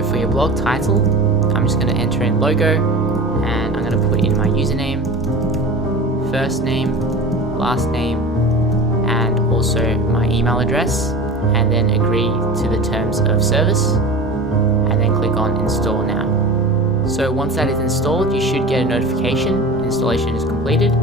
So for your blog title, I'm just going to enter in logo, and I'm going to put in my username, first name, last name, and also my email address, and then agree to the terms of service, and then click on install now. So once that is installed, you should get a notification installation is completed.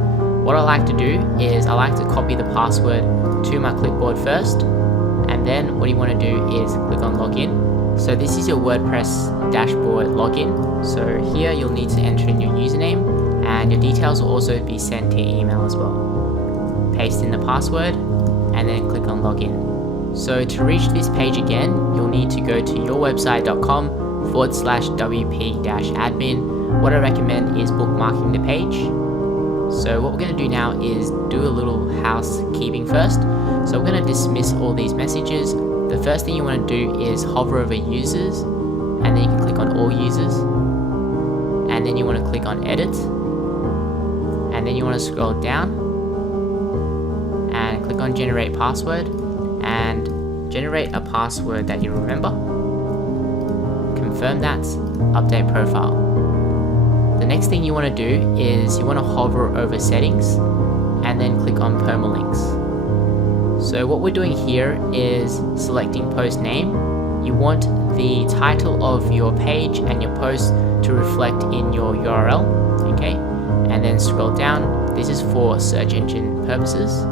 What I like to do is I like to copy the password to my clipboard first, and then what you want to do is click on login. So this is your WordPress dashboard login. So here you'll need to enter in your username, and your details will also be sent to your email as well. Paste in the password and then click on login. So to reach this page again, you'll need to go to yourwebsite.com/wp-admin. What I recommend is bookmarking the page. So what we're going to do now is do a little housekeeping first. So we're going to dismiss all these messages. The first thing you want to do is hover over users, and then you can click on all users, and then you want to click on edit, and then you want to scroll down and click on generate password, and generate a password that you remember. Confirm that, update profile. The next thing you want to do is you want to hover over settings and then click on permalinks. So what we're doing here is selecting post name. You want the title of your page and your post to reflect in your URL, okay? And then scroll down. This is for search engine purposes.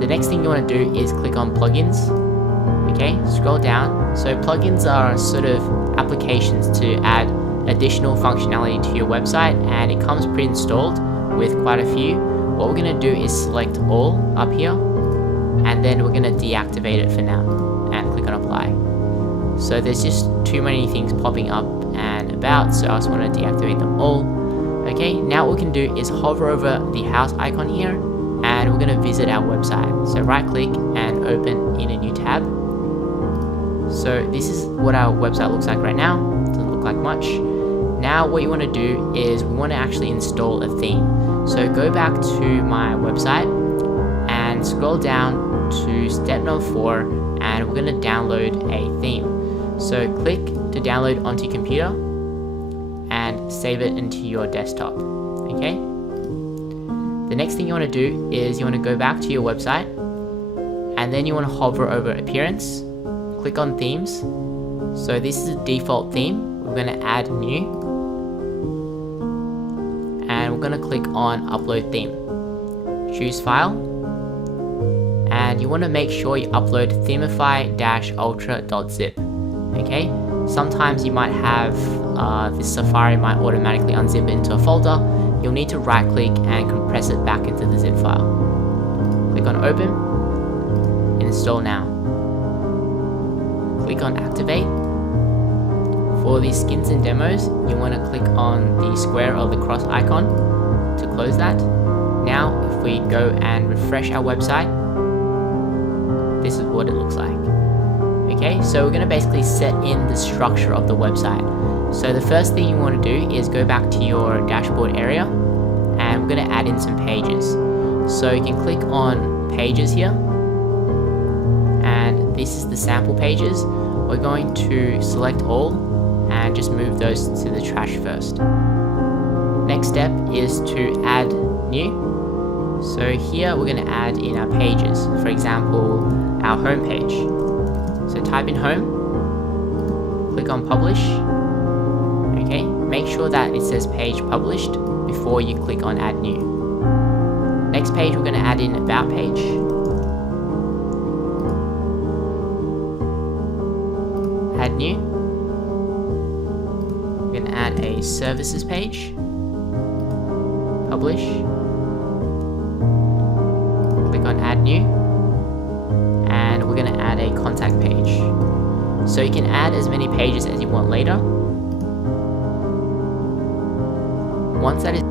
The next thing you want to do is click on plugins, okay? Scroll down. So plugins are sort of applications to add additional functionality to your website, and it comes pre-installed with quite a few. What we're going to do is select all up here, and then we're going to deactivate it for now and click on apply. So there's just too many things popping up and about, so I just want to deactivate them all. Okay, now what we can do is hover over the house icon here, and we're going to visit our website. So right click and open in a new tab. So this is what our website looks like right now. Doesn't look like much. Now what you want to do is we want to actually install a theme. So go back to my website and scroll down to step number 4, and we're going to download a theme. So click to download onto your computer and save it into your desktop. Okay? The next thing you want to do is you want to go back to your website, and then you want to hover over appearance, click on themes. So this is a default theme. We're going to add new, and we're going to click on upload theme. Choose file, and you want to make sure you upload themify-ultra.zip. Okay, sometimes you might have this Safari might automatically unzip into a folder. You'll need to right click and compress it back into the zip file. Click on open, install now. Click on activate. For the skins and demos, you want to click on the square or the cross icon to close that. Now if we go and refresh our website, this is what it looks like. Okay, so we're going to basically set in the structure of the website. So the first thing you want to do is go back to your dashboard area, and we're going to add in some pages. So you can click on pages here, and this is the sample pages. We're going to select all and just move those to the trash first. Next step is to add new. So here we're going to add in our pages, for example our home page. So type in home, click on publish. Okay, make sure that it says page published before you click on add new. Next page we're going to add in about page. Add new. We're going to add a services page. Publish. Click on add new, and we're going to add a contact page. So you can add as many pages as you want later. Once that is